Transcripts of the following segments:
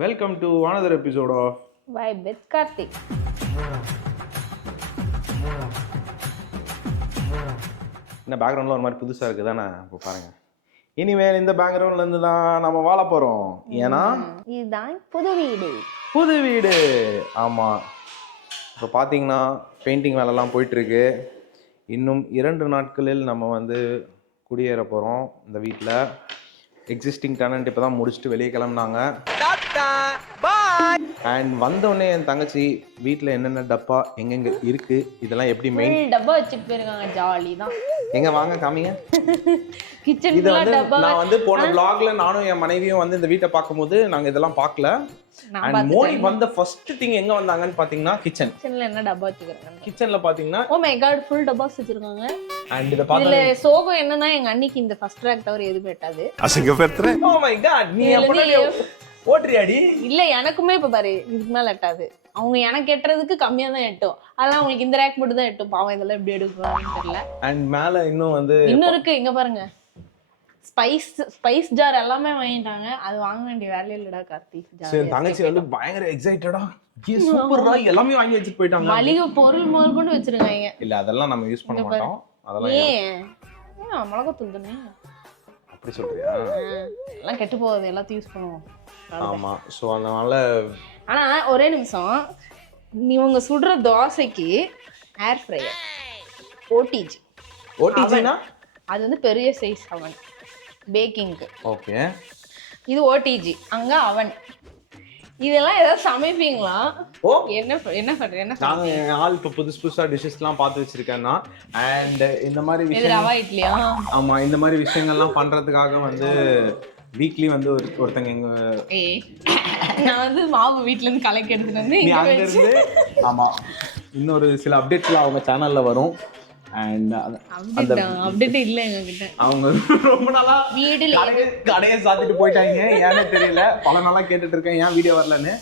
Welcome to another episode of pie with Karthik இந்த பேக்ரவுண்டில் ஒரு மாதிரி புதுசாக இருக்குது தானே இப்போ பாருங்க. இனிமேல் இந்த பேக்ரவுண்ட்லேருந்து தான் நம்ம வாழ போகிறோம் ஏன்னா இதுதான் புது வீடு. புது வீடு. ஆமாம் இப்போ பார்த்தீங்கன்னா பெயிண்டிங் வேலைலாம் போயிட்டுருக்கு. இன்னும் இரண்டு நாட்களில் நம்ம வந்து குடியேற போகிறோம் இந்த வீட்டில் எக்ஸிஸ்டிங் டேலண்ட் இப்போ தான் முடிச்சுட்டு வெளியே கிளம்புனாங்க. அண்ட் வந்தோடனே என் தங்கச்சி வீட்டில் என்னென்ன டப்பா எங்கெங்கே இருக்குது இதெல்லாம் எப்படி மெயின் டப்பா வச்சுட்டு போயிருக்காங்க ஜாலி தான். எங்க வாங்க காமிங்க. கிச்சன் இதை வந்து நான் வந்து போன vlogல நானும் என் மனைவியும் வந்து இந்த வீட்டை பார்க்கும்போது நாங்க இதெல்லாம் பார்க்கல. அண்ட் மோனி வந்த ஃபர்ஸ்ட் திங் எங்க வந்தாங்கன்னு பாத்தீங்கன்னா கிச்சன் கிச்சன்ல என்ன டப்பா வச்சுக்கிறாங்க? கிச்சன்ல பாத்தீங்கன்னா ஓ மை காட் ஃபுல் டப்பாஸ் வச்சிருக்காங்க. அண்ட் இத இதுல பார்த்து சோகம் என்னன்னா எங்க அன்னைக்கு இந்த ஃபர்ஸ்ட் ட்ராக் தவிர எதுவும் எட்டாது ஓ மை காட் Oh நீ இதுல இருந்து ஓட்டுறியாடி? இல்ல எனக்குமே இப்ப பாரு இதுக்கு மேல எட்டாது. அவங்க எனக்கு எட்டுறதுக்கு கம்மியா தான் எட்டும். அதெல்லாம் அவங்களுக்கு இந்த ரேக் மட்டும் தான் எட்டும். பாவம் இதெல்லாம் எப்படி எடுக்குவாங்கன்னு தெரியல. அண்ட் மேல இன்னும் வந்து இன்னும் இருக்கு இங்க பாருங்க. ஸ்பைஸ் ஸ்பைஸ் ஜார் எல்லாமே வாங்கிட்டாங்க. அது வாங்க வேண்டிய வேலையில இல்லடா கார்த்திக். சரி, தங்கச்சி வந்து பயங்கர எக்ஸைட்டடா சூப்பர்ரா எல்லாமே வாங்கி வச்சுட்டு போயிட்டாங்க மளிகை பொருள் முதல் கொண்டு வச்சிருக்காங்க. இல்ல அதெல்லாம் நம்ம யூஸ் பண்ண மாட்டோம். அதெல்லாம் ஏன்? ஏன் மிளகாத்தூள் தானே? அப்படி சொல்றியா? எல்லாம் கெட்டு போகுது எல்லாத்தையும் யூஸ் பண்ணுவோம். ஆமா சோ அதனால ஆனா ஒரே நிமிஷம் இவங்க சுடுற தோசைக்கு ஏர் ஃப்ரையர் ஓடிஜி ஓடிஜினா அது வந்து பெரிய சைஸ் அவன் பேக்கிங்க்கு ஓகே இது ஓடிஜி அங்க அவன். இதெல்லாம் ஏதாவது சமைப்பீங்களா? ஓ. என்ன என்ன பண்ற என்ன நாங்க என் ஆள் இப்போ புதுசு புதுசா டிஷ்ஷஸ்லாம் பார்த்து வச்சிருக்கேன்னா அண்ட் இந்த மாதிரி விஷயம் ரவா இட்லியா? ஆமா இந்த மாதிரி விஷயங்கள்லாம் பண்றதுக்காக வந்து வீக்லி வந்து ஒரு ஒருத்தங்க எங்க நான் வந்து மாவு வீட்ல இருந்து கலக்கி எடுத்துட்டு வந்து இங்க இருந்து ஆமா இன்னொரு சில அப்டேட்ஸ்லாம் அவங்க சேனல்ல வரும். அண்ட் அப்டேட் அப்டேட் இல்ல எங்க கிட்ட அவங்க ரொம்ப நாளா வீடுல கடையை சாத்திட்டு போயிட்டாங்க. ஏன்னு தெரியல. பல நாளா கேட்டுட்டு இருக்கேன் ஏன் வீடியோ வரலன்னு.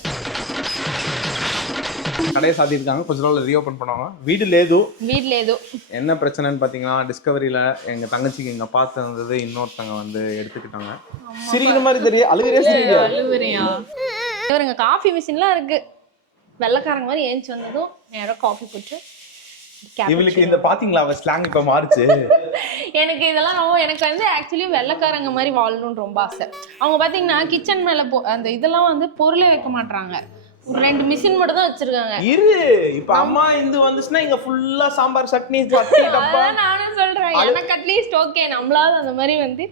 கடையை சாத்திருக்காங்க கொஞ்ச நாள் ரீஓபன் பண்ணுவாங்க. வீடு லேது. வீட்ல ஏதோ என்ன பிரச்சனைன்னு பார்த்தீங்கன்னா டிஸ்கவரியில் எங்கள் தங்கச்சிக்கு எங்கள் பார்த்து இருந்தது இன்னொருத்தங்க வந்து எடுத்துக்கிட்டாங்க. சிரிக்கிற மாதிரி தெரியும் அழுகிறே சிரிக்க அழுவுறியா? இவருங்க காஃபி மிஷின்லாம் இருக்கு. வெள்ளைக்காரங்க மாதிரி ஏஞ்சி வந்ததும் நேரம் காஃபி போட்டு. இவளுக்கு இந்த பாத்தீங்களா? அவ ஸ்லாங் இப்ப மாறுச்சு. எனக்கு இதெல்லாம் ரொம்ப எனக்கு வந்து ஆக்சுவலி வெள்ளைக்காரங்க மாதிரி வாழணும்னு ரொம்ப ஆசை. அவங்க பாத்தீங்கன்னா கிச்சன் மேல அந்த இதெல்லாம் வந்து பொருளே வைக்க மாட்டாங்க ஒரு ரெண்டு மிஷின் மட்டும் தான் வச்சிருக்காங்க. இரு இப்ப அம்மா இந்து வந்துச்சுன்னா இங்க ஃபுல்லா சாம்பார் சட்னி நானும் சொல்றேன். எனக்கு அட்லீஸ்ட் ஓகே நம்மளால அந்த மாதிரி வந்து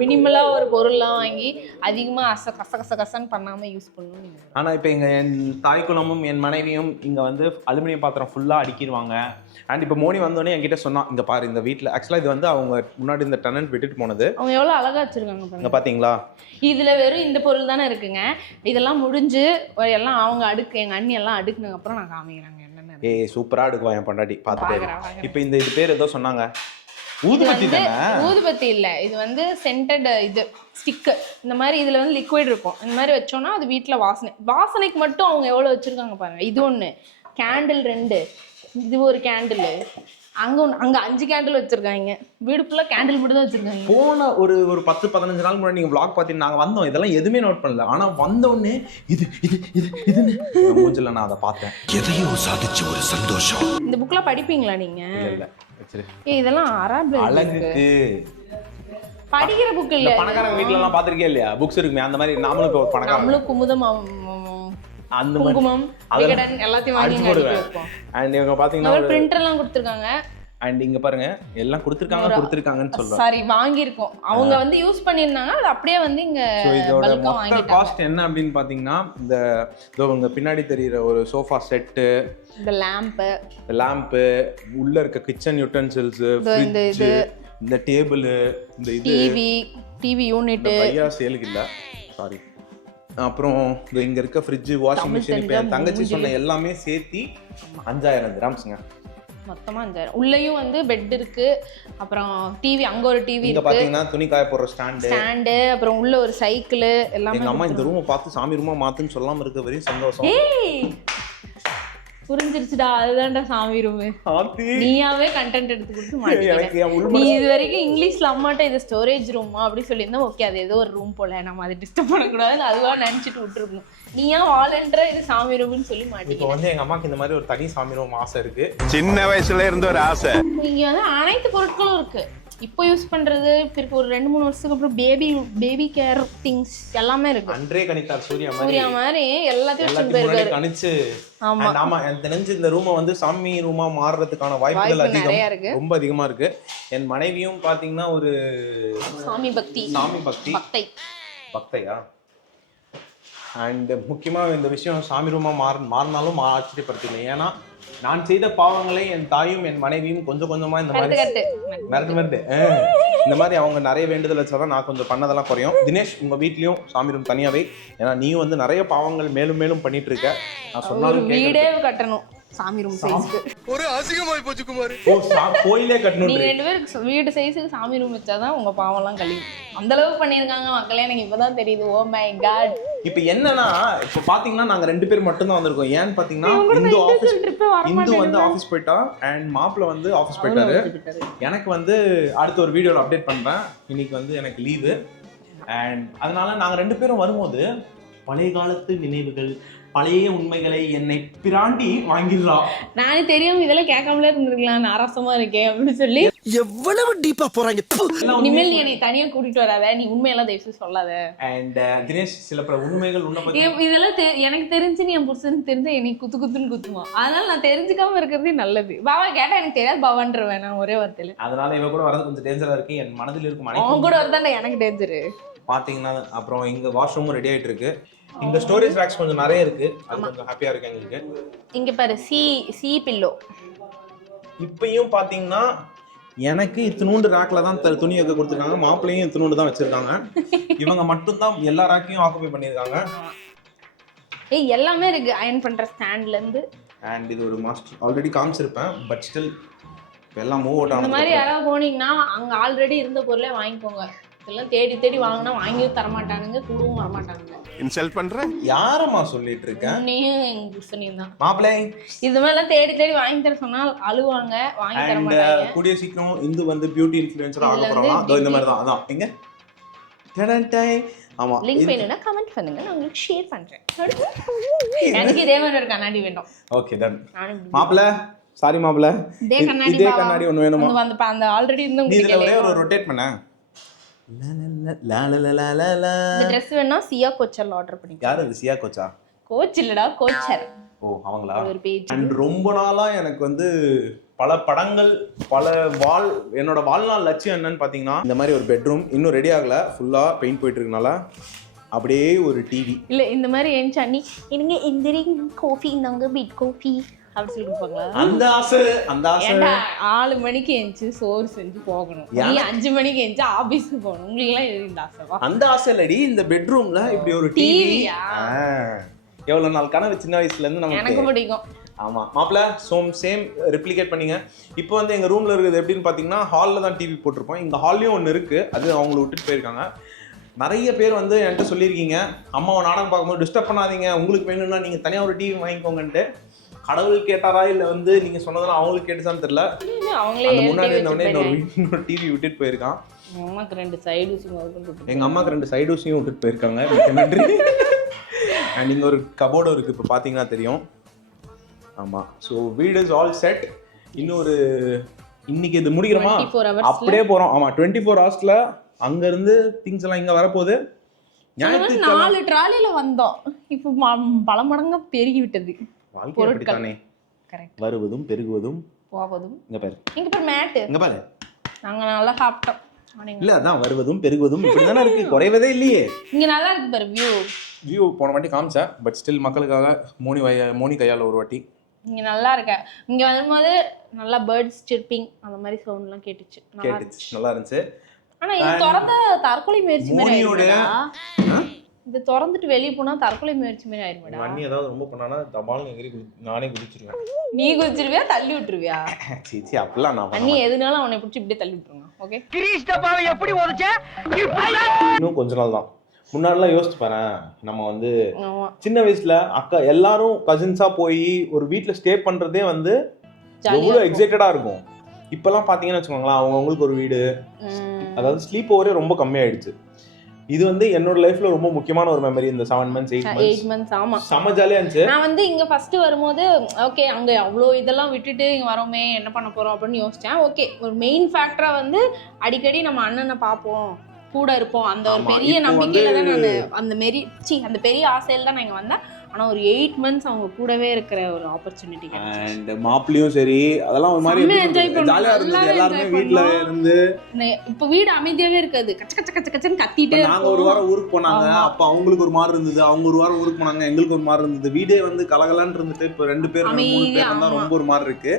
மினிமலா ஒரு பொருள்லாம் வாங்கி அதிகமா அச கச கச கசன்னு பண்ணாம யூஸ் பண்ணணும் ஆனா இப்ப இங்க என் தாய் குலமும் என் மனைவியும் இங்க வந்து அலுமினியம் பாத்திரம் ஃபுல்லா அடிக்கிடுவாங்க. அண்ட் இப்ப மோனி வந்தோடனே என்கிட்ட சொன்னா இங்க பாரு இந்த வீட்ல ஆக்சுவலா இது வந்து அவங்க முன்னாடி இந்த டெனன்ட் விட்டுட்டு போனது. அவங்க எவ்வளவு அழகா வச்சிருக்காங்க இங்க பாத்தீங்களா? இதுல வெறும் இந்த பொருள் தானே இருக்குங்க. இதெல்லாம் முடிஞ்சு எல்லாம் அவங்க அடுக்கு எங்க அண்ணி எல்லாம் அடுக்குனதுக்கு அப்புறம் நான் காமிக்கிறாங்க என்னென்ன ஏய் சூப்பரா எடுக்குவா என் பொண்டாட்டி. பாக்குறேன். இப்ப இந்த இது பேர் ஏதோ சொன்னாங்க. ஊதுபத்தி ஊதுபத்தி இல்ல. இது வந்து சென்டட் இது ஸ்டிக்கு இந்த மாதிரி இதுல வந்து லிக்விட் இருக்கும். இந்த மாதிரி வச்சோம்னா அது வீட்ல வாசனை. வாசனைக்கு மட்டும் அவங்க எவ்வளவு வச்சிருக்காங்க பாருங்க. இது ஒண்ணு. கேண்டில் ரெண்டு. இது ஒரு கேண்டில் அங்க ஒண்ணு அங்க அஞ்சு கேண்டில் வச்சிருக்காங்க. வீடு ஃபுல்லா கேண்டில் மட்டும் தான் வச்சிருக்காங்க. போன ஒரு ஒரு பத்து பதினஞ்சு நாள் முன்னாடி நீங்க vlog பார்த்தீங்க நாங்க வந்தோம். இதெல்லாம் எதுவுமே நோட் பண்ணல. ஆனா வந்த உடனே இது இது இது இதுன்னு மூஞ்சில நான் அதை பார்த்தேன். எதையோ சாதிச்ச ஒரு சந்தோஷம். இந்த புக்லாம் படிப்பீங்களா நீங்க? இல்ல. இதெல்லாம் அராபிக் அழகுக்கு. படிக்கிற புக் இல்ல. பணக்காரங்க வீட்ல எல்லாம் பாத்திருக்கே இல்லையா? புக்ஸ் இருக்குமே அந்த மாதிரி நாமளும் இப்போ ஒரு பணக்காரங்க நம்மளும் குமுதம் அந்த குங்குமம் விகடன் எல்லாத்தையும் வாங்கி அண்ட் இவங்க பாத்தீங்கன்னா பிரிண்டர் எல்லாம் கொடுத்துருக்காங்க. அண்ட் இங்க பாருங்க எல்லாம் கொடுத்துருக்காங்க கொடுத்துருக்காங்கன்னு சொல்றேன் சாரி வாங்கியிருக்கோம். அவங்க வந்து யூஸ் பண்ணியிருந்தாங்க அது அப்படியே வந்து இங்க இதோட மொத்த காஸ்ட் என்ன அப்படின்னு பாத்தீங்கன்னா இந்த இதோ உங்க பின்னாடி தெரியுற ஒரு சோஃபா செட்டு இந்த லேம்ப் லேம்ப்பு உள்ள இருக்க கிச்சன் யூட்டன்சில்ஸ் ஃப்ரிட்ஜ் இந்த டேபிள் இந்த இது. டிவி டிவி யூனிட் பையா சேலுக்கு இல்ல. சாரி அப்புறம் இங்க இருக்க ஃப்ரிட்ஜ் வாஷிங் மிஷின் இப்போ தங்கச்சி சொன்ன எல்லாமே சேர்த்தி அஞ்சாயிரம் கிராம்ஸுங்க மொத்தமா அஞ்சாயிரம் உள்ளேயும் வந்து பெட் இருக்கு. அப்புறம் டிவி அங்க ஒரு டிவி இருக்கு. பாத்தீங்கன்னா துணி காய போடுற ஸ்டாண்டு ஸ்டாண்டு அப்புறம் உள்ள ஒரு சைக்கிள் எல்லாமே அம்மா இந்த ரூமை பார்த்து சாமி ரூமா மாத்துன்னு சொல்லாம இருக்க வரையும் சந்தோஷம். புரிஞ்சிருச்சுடா அதுதான்டா சாமி ரூம். ஆத்தி நீயாவே கண்டென்ட் எடுத்து கொடுத்து உள் நீ இது வரைக்கும் இங்கிலீஷ்ல அம்மாட்ட இது ஸ்டோரேஜ் ரூமா அப்படி சொல்லியிருந்தா ஓகே அது ஏதோ ஒரு ரூம் போல நம்ம அதை டிஸ்டர்ப் பண்ணக்கூடாதுன்னு அதுவா நினைச்சிட்டு விட்டுருக்கணும். நீ ஏன் வாலண்டரா இது சாமி ரூம்னு சொல்லி இப்போ மாட்டீங்க வந்து எங்க அம்மாக்கு இந்த மாதிரி ஒரு தனி சாமி ரூம் ஆசை இருக்கு. சின்ன வயசுல இருந்த ஒரு ஆசை. இங்க வந்து அனைத்து பொருட்களும் இருக்கு. இப்போ யூஸ் பண்றது பிறகு ஒரு ரெண்டு மூணு வருஷத்துக்கு அப்புறம் பேபி பேபி கேர் திங்ஸ் எல்லாமே இருக்கு. அன்றே கணித்தார் சூர்யா மாதிரி சூர்யா மாதிரி எல்லாத்தையும் வச்சுட்டு போயிருக்காரு. கணிச்சு ஆமா. ஆமா எனக்கு தெரிஞ்சு இந்த ரூமை வந்து சாமி ரூமா மாறுறதுக்கான வாய்ப்புகள் அதிகம். ரொம்ப அதிகமா இருக்கு. என் மனைவியும் பாத்தீங்கன்னா ஒரு சாமி பக்தி. சாமி பக்தி. பக்தை. பக்தையா? அண்ட் முக்கியமாக இந்த விஷயம் சாமி ரூமா மாற மாறினாலும் ஆச்சரியப்படுத்தல ஏன்னா நான் செய்த பாவங்களை என் தாயும் என் மனைவியும் கொஞ்சம் கொஞ்சமா இந்த மாதிரி மிரட்டு மிரட்டு. இந்த மாதிரி அவங்க நிறைய வேண்டுதல் வச்சாதான் நான் கொஞ்சம் பண்ணதெல்லாம் குறையும். தினேஷ் உங்க வீட்லயும் சாமி ரூம் தனியாவே. ஏன்னா நீயும் வந்து நிறைய பாவங்கள் மேலும் மேலும் பண்ணிட்டு இருக்க. நான் சொன்னாலும் வீடே. கட்டணும். சாமி ரூம் சைஸ்க்கு ஒரு அசிங்கமாய் போச்சு குமார். ஓ சா- கோயிலே கட்டணும் நீங்க ரெண்டு பேரும் ச- வீடு சைஸுக்கு சாமி ரூம் வச்சாதான் உங்க பாவம்லாம் கழியும். அந்த அளவுக்கு பண்ணியிருக்காங்க மக்களே எனக்கு இப்பதான் தெரியுது. ஓ மை காட் இப்போ என்னன்னா இப்போ பாத்தீங்கன்னா நாங்க ரெண்டு பேர் மட்டும் தான் வந்திருக்கோம். ஏன்னு பாத்தீங்கன்னா இந்து வர இந்து வந்து ஆஃபீஸ் போயிட்டா அண்ட் மாப்பிள்ள வந்து ஆஃபீஸ் போயிட்டாரு. எனக்கு வந்து அடுத்த ஒரு வீடியோவில் அப்டேட் பண்ணுறேன் இன்னைக்கு வந்து எனக்கு லீவு அண்ட் அதனால நாங்கள் ரெண்டு பேரும் வரும்போது பழைய காலத்து நினைவுகள் பழைய உண்மைகளை என்னை பிராண்டி வாங்கிடலாம் நானே தெரியாம இதெல்லாம் கேட்காமலே இருந்திருக்கலாம். நான் அரசமா இருக்கேன் அப்படின்னு சொல்லி. எவ்வளவு டீப்பா போறாங்க. இனிமேல் நீ என்னை தனியா கூட்டிட்டு வராத. நீ உண்மையெல்லாம் தயவு செய்து சொல்லாத. அண்ட் தினேஷ் சில பல உண்மைகள் உன்னை பத்தி ஏ- இதெல்லாம் எனக்கு தெரிஞ்சு நீ என் புருஷனுக்கு தெரிஞ்சா என்னை குத்து குத்துன்னு குத்துவான் அதனால நான் தெரிஞ்சுக்காம இருக்கிறதே நல்லது. பாவா கேட்டா எனக்கு தெரியாது. பாவான்றவேன் நான் ஒரே வார்த்தையில. அதனால இவ கூட வரது கொஞ்சம் டேஞ்சரா இருக்கு. என் மனதில் இருக்கும் அவன் கூட வரதாண்டா எனக்கு டேஞ்சரு பாத்தீங்கன்னா அப்புறம் இங்க வாஷ்ரூமும் ரெடி ஆயிட்டு இருக்கு இங்க ஸ்டோரேஜ் ரேக்ஸ் கொஞ்சம் நிறைய இருக்கு. அது கொஞ்சம் ஹாப்பியா இருக்கு எங்களுக்கு. இங்க பாரு சி சி பில்லோ இப்பயும் பாத்தீங்கன்னா எனக்கு இத்தினூண்டு ரேக்ல தான் துணி வைக்க கொடுத்துருக்காங்க. மாப்பிள்ளையும் இத்தினூண்டு தான் வச்சிருக்காங்க. இவங்க மட்டும்தான் எல்லா ரேக்கையும் ஆக்குபை பண்ணியிருக்காங்க. ஏய் எல்லாமே இருக்கு. அயன் பண்ற ஸ்டாண்ட்ல இருந்து. அண்ட் இது ஒரு மாஸ்டர் ஆல்ரெடி காமிச்சிருப்பேன். பட் ஸ்டில் எல்லாம் மூவ் அவுட் இந்த மாதிரி யாராவது போனீங்கன்னா அங்க ஆல்ரெடி இருந்த பொருளே வாங்கிக்கோங்க. இதெல்லாம் தேடி தேடி வாங்கினா வாங்கியும் தரமாட்டானுங்க கூடவும் வரமாட்டானுங்க. இன்சல்ட் பண்ற? யாரம்மா சொல்லிட்டு இருக்கேன் உன்னையும் எங்க புருஷனையும் தான். மாப்பிள்ளை. இது மாதிரிலாம் தேடி தேடி வாங்கி தர சொன்னால் அழுவாங்க வாங்கி தர மாட்டாங்க. கூடிய சீக்கிரம் இந்து வந்து பியூட்டி இன்ஃப்ளூயன்சர் ஆக போறாங்க அதோ இந்த மாதிரி தான் அதான். எங்க? டடன்டை. ஆமா. லிங்க் வேணும்னா கமெண்ட் பண்ணுங்க. நான் உங்களுக்கு ஷேர் பண்றேன். எனக்கு இதே மாதிரி ஒரு கண்ணாடி வேணும். ஓகே டன் மாப்பிள்ள. சாரி மாப்பிள்ள. இதே கண்ணாடி இதே பாவா. கண்ணாடி ஒண்ணு வேணுமா? அந்த- ஆல்ரெடி இருந்த இதுல ஒரே ஒரு ரொட்டேட் பண்ண லா, லா, லா, லா, லா, லா, லா, லா. இந்த ட்ரெஸ் வேணா சியா கோச்சர்ல ஆர்டர் யார் அது சியா கோச்சா? கோச் இல்லடா கோச்சர். ஓ அவங்களா? ஒரு பேஜ் அண்ட் ரொம்ப நாளா எனக்கு வந்து பல படங்கள் பல வாழ் என்னோட வாழ்நாள் லட்சியம் என்னன்னு பாத்தீங்கன்னா இந்த மாதிரி ஒரு பெட்ரூம் இன்னும் ரெடி ஆகல. ஃபுல்லா பெயிண்ட் போயிட்டு இருக்கனால அப்படியே ஒரு டிவி இல்ல இந்த மாதிரி ஏன் அண்ணி எனக்கு எந்திரி காஃபி இந்தாங்க பீட் காஃபி அப்படி சொல்லி கொடுப்பாங்களா அந்த ஆசை அந்த ஆசை. ஏன்டா ஆறு மணிக்கு எந்திச்சு சோறு செஞ்சு போகணும். நீ அஞ்சு மணிக்கு எந்திச்சு ஆபீஸ்க்கு போகணும். உங்களுக்கு எல்லாம் இந்த ஆசைவா? அந்த ஆசை இல்லடி இந்த பெட்ரூம்ல இப்படி ஒரு டிவி எவ்வளவு நாள் கனவு? சின்ன வயசுல இருந்து எனக்கு நமக்கு பிடிக்கும். ஆமா. மாப்பிள்ள சோம் சேம் ரெப்ளிகேட் பண்ணீங்க. இப்போ வந்து எங்க ரூம்ல இருக்குது எப்படின்னு பாத்தீங்கன்னா ஹால்ல தான் டிவி போட்டிருப்போம். இங்க ஹால்லையும் ஒன்று இருக்கு. அது அவங்கள விட்டுட்டு போயிருக்காங்க. நிறைய பேர் வந்து என்கிட்ட சொல்லியிருக்கீங்க. அம்மாவை நாடகம் பார்க்கும்போது டிஸ்டர்ப் பண்ணாதீங்க. உங்களுக்கு வேணும்னா நீங்க தனியா ஒரு டிவி வாங்கிக்கோங்கன்ட்டு. கடவுள் கேட்டாரா இல்ல வந்து நீங்க சொன்னதெல்லாம் அவங்களுக்கு கேட்டுதான்னு தெரியல. அவங்களே முன்னாடி TV இருந்தவனே இன்னொரு டிவி விட்டுட்டு போயிருக்கான். எங்க அம்மாக்கு ரெண்டு சைடு கொண்டு எங்க அம்மாக்கு ரெண்டு சைடு ஊசியும் விட்டுட்டு போயிருக்காங்க. நன்றி. அண்ட் இங்க ஒரு கபோர்டும் இருக்கு இப்போ பாத்தீங்கன்னா தெரியும். ஆமா. ஸோ வீடு இஸ் ஆல் செட் இன்னொரு இன்னைக்கு இது முடிக்கிறோமா? 24 hours ல? அப்படியே போறோம். ஆமா டுவெண்ட்டி ஃபோர் ஹவர்ஸ்ல அங்க இருந்து திங்ஸ் எல்லாம் இங்க வரப்போகுது. நாலு ட்ராலியில வந்தோம். இப்போ பல மடங்கா பெருகி விட்டது. வாழ்க்கை. அப்படித்தானே? கரெக்ட் வருவதும் பெருகுவதும். போவதும். இங்க பாரு. இங்க பாரு மேட்டு. இங்க பாரு. நாங்க நல்லா சாப்பிட்டோம். ஆனீங்க. இல்ல அதான் வருவதும் பெருகுவதும் இப்படிதானே இருக்கு. குறைவதே இல்லையே. இங்க நல்லா இருக்கு பாரு வியூ வியூ போன வாட்டி காமிச்சேன் பட் ஸ்டில் மக்களுக்காக மோனி வய மோனி கையால ஒரு வாட்டி. இங்க நல்லா இருக்க. இங்க வரும்போது நல்லா பேர்ட்ஸ் சிர்பிங் அந்த மாதிரி சவுண்ட் எல்லாம் கேட்டுச்சு. நல்லா கேட்டுச்சு. இருந்துச்சு. நல்லா இருந்துச்சு. ஆனா இது திறந்த தற்கொலை முயற்சி மாதிரி இது திறந்துட்டு வெளிய போனா தற்கொலை முயற்சி மாதிரி ஆயிருமேடா அண்ணி ஏதாவது ரொம்ப பண்ணானா தபால்னு எகிரி குதி நானே குதிச்சிருவேன் நீ குதிச்சிருவியா தள்ளி விட்டுருவியா? சீச்சி அப்படிலாம் நான் பண்ண அண்ணி எதுனாலும் அவனை பிடிச்சி இப்படியே தள்ளி விட்டுருங்க ஓகே மாட்டேன். இன்னும் கொஞ்ச நாள் தான். முன்னாடிலாம் யோசிச்சு பாரு நம்ம வந்து சின்ன வயசுல அக்கா எல்லாரும் கசின்ஸா போய் ஒரு வீட்ல ஸ்டே பண்றதே வந்து இருக்கும். எக்ஸைட்டடா இருக்கும். இப்பெல்லாம் பாத்தீங்கன்னு வச்சுக்கோங்களேன் அவங்க அவங்களுக்கு ஒரு வீடு. அதாவது ஸ்லீப் ஓவரே ரொம்ப கம்மியாயிடுச்சு. இது வந்து என்னோட லைஃப்ல ரொம்ப முக்கியமான ஒரு மெமரி இந்த செவன் மந்த்ஸ் எயிட் மந்த்ஸ் ஆமா. செம்ம ஜாலியா இருந்துச்சு. நான் வந்து இங்க ஃபர்ஸ்ட் வரும்போது ஓகே அங்க அவ்வளோ இதெல்லாம் விட்டுட்டு இங்க வரோமே என்ன பண்ண போறோம் அப்படின்னு யோசிச்சேன். ஓகே ஒரு மெயின் ஃபேக்டரா வந்து அடிக்கடி நம்ம அண்ணனை பார்ப்போம் கூட இருப்போம். அந்த ஒரு பெரிய நம்பிக்கையில தான் நான் அந்த மாரி சி அந்த பெரிய ஆசையில தான் நான் இங்க வந்தேன். ஆனா ஒரு எயிட் மந்த்ஸ் அவங்க கூடவே இருக்கிற ஒரு ஆப்பர்ச்சுனிட்டி அண்ட் மாப்பிளையும் சரி அதெல்லாம் ஒரு மாதிரி செம்ம enjoy பண்ணோம். ஜாலியா இருந்தது. எல்லாருமே பண்ணோம். இருந்து. இப்ப வீடு அமைதியாவே இருக்காது. கச்ச கச்ச கச்ச கச்சன்னு கத்திட்டே இப்ப நாங்க ஒரு வாரம் ஊருக்கு போனாங்க. அப்ப அவங்களுக்கு ஒரு மாதிரி இருந்தது. அவங்க ஒரு வாரம் ஊருக்கு போனாங்க. எங்களுக்கு ஒரு மாதிரி இருந்தது. வீடே வந்து கலகலன்னு இருந்துட்டு இப்ப ரெண்டு பேர் மூணு பேர் ஆமா. ரொம்ப ஒரு மாதிரி இருக்கு.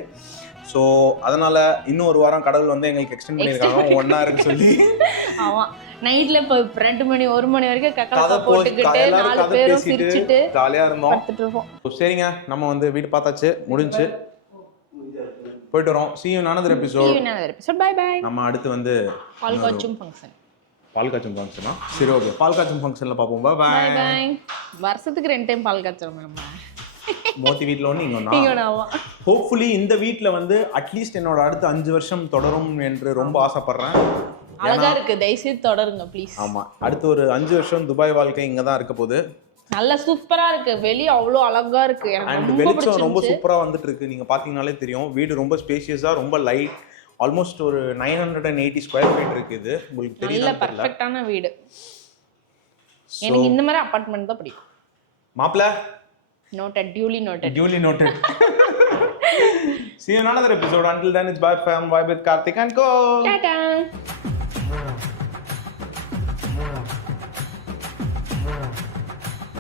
சோ அதனால இன்னும் ஒரு வாரம் கடவுள் வந்து எங்களுக்கு எக்ஸ்டெண்ட் பண்ணிருக்காங்க ஒன்னா இருக்கு சொல்லி. ஆமா. நைட்ல இப்ப ரெண்டு மணி ஒரு மணி வரைக்கும் கதை போட்டுக்கிட்டு நாலு பேரும் சிரிச்சுட்டு ஜாலியா இருந்தோம். சரிங்க. நம்ம வந்து வீடு பார்த்தாச்சு. முடிஞ்சு. போயிட்டு வரோம். You in another episode. Episode bye bye நம்ம அடுத்து வந்து பால் காய்ச்சும் ஃபங்க்ஷன் பால் காய்ச்சும் ஃபங்க்ஷனா சரி ஓகே பால் காய்ச்சும் ஃபங்க்ஷன்ல பார்ப்போம். பை பை வருஷத்துக்கு ரெண்டு டைம் பால் காய்ச்சறோம் நம்ம. மோத்தி வீட்டில் ஒன்று இங்கே ஹோப்ஃபுல்லி இந்த வீட்டில் வந்து அட்லீஸ்ட் என்னோட அடுத்த அஞ்சு வருஷம் தொடரும் என்று ரொம்ப ஆசைப்படுறேன். அழகா இருக்கு. தயவுசெய்து தொடருங்க ப்ளீஸ் ஆமா. அடுத்து ஒரு அஞ்சு வருஷம் துபாய் வாழ்க்கை இங்க தான் இருக்க போகுது. நல்ல சூப்பரா இருக்கு. வெளிய அவ்வளோ அழகா இருக்கு. அண்ட் வெளிச்சம் ரொம்ப சூப்பரா வந்துட்டு இருக்கு நீங்க பாத்தீங்கனாலே தெரியும். வீடு ரொம்ப ஸ்பேசியஸா ரொம்ப லைட் ஆல்மோஸ்ட் ஒரு nine hundred and eighty square feet இருக்கு இது. உங்களுக்கு நல்ல தெரியல. பர்ஃபெக்டான வீடு. எனக்கு இந்த மாதிரி அபார்ட்மெண்ட் தான் பிடிக்கும். மாப்பிள்ள? Noted. Duly noted. Duly noted. See you in another episode. Until then, it's bye fam, bye with Karthik and go. Ta-ta.